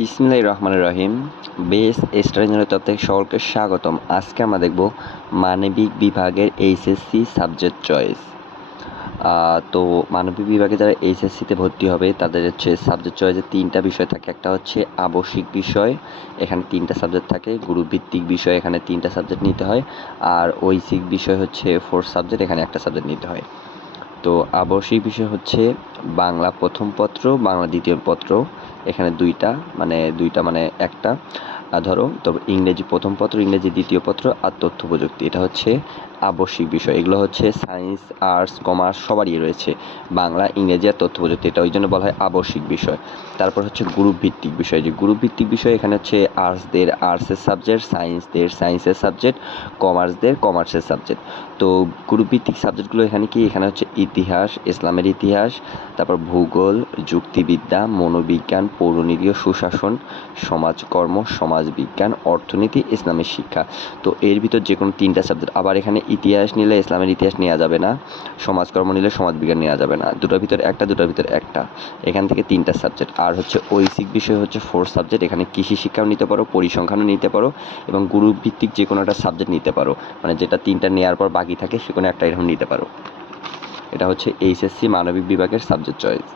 বিসমিল্লাহির রহমানির রহিম। Base study চ্যানেলের তরফ থেকে সকলকে স্বাগতম। আজকে আমরা দেখব মানবিক বিভাগের এইচএসসি সাবজেক্ট চয়েস। তো মানবিক বিভাগে যারা এইচএসসিতে ভর্তি হবে তাদের হচ্ছে সাবজেক্ট চয়েসে 3টা বিষয় থাকে। একটা হচ্ছে আবশ্যিক বিষয়, এখানে 3টা সাবজেক্ট থাকে। গ্রুপভিত্তিক বিষয়, এখানে 3টা সাবজেক্ট নিতে হয়। আর ঐচ্ছিক বিষয় হচ্ছে 4 সাবজেক্ট, এখানে একটা সাবজেক্ট নিতে হয়। তো আবশ্যিক বিষয় হচ্ছে বাংলা প্রথম পত্র, বাংলা দ্বিতীয় পত্র, এখানে দুইটা মানে একটা। ধরো তবে ইংরেজি প্রথম পত্র, ইংরেজি দ্বিতীয় পত্র আর তথ্য প্রযুক্তি, এটা হচ্ছে আবশ্যিক বিষয়। এগুলো হচ্ছে সায়েন্স, আর্টস, কমার্স সবারই রয়েছে, বাংলা, ইংরেজি আর তথ্য প্রযুক্তি, এটা ওই জন্য বলা হয় আবশ্যিক বিষয়। তারপর হচ্ছে গ্রুপ ভিত্তিক বিষয়। যে গ্রুপ ভিত্তিক বিষয়, এখানে হচ্ছে আর্টসদের আর্টসের সাবজেক্ট, সায়েন্সদের সায়েন্সের সাবজেক্ট, কমার্সদের কমার্সের সাবজেক্ট। তো গ্রুপ ভিত্তিক সাবজেক্টগুলো এখানে কি, এখানে হচ্ছে ইতিহাস, ইসলামের ইতিহাস, তারপর ভূগোল, যুক্তিবিদ্যা, মনোবিজ্ঞান, পৌরনীতি ও সুশাসন, সমাজকর্ম, সমাজবিজ্ঞান, অর্থনীতি, ইসলামিক শিক্ষা। তো এর ভিতর যে কোনো 3টা সাবজেক্ট। আবার এখানে ইতিহাস নিলে ইসলামের ইতিহাস নেওয়া যাবে না, সমাজকর্ম নিলে সমাজবিজ্ঞান নেওয়া যাবে না, দুটোর ভিতর একটা। এখান থেকে 3টা সাবজেক্ট। আর হচ্ছে ঐচ্ছিক বিষয় হচ্ছে 4 সাবজেক্ট, এখানে কৃষি শিক্ষাও নিতে পারো, পরিসংখ্যানও নিতে পারো এবং গ্রুপ ভিত্তিক যে কোনো একটা সাবজেক্ট নিতে পারো, মানে যেটা 3টা নেওয়ার পর বাকি থাকে সে কোনো একটা এরকম নিতে পারো। এটা হচ্ছে এইচএসসি মানবিক বিভাগের সাবজেক্ট চয়েস।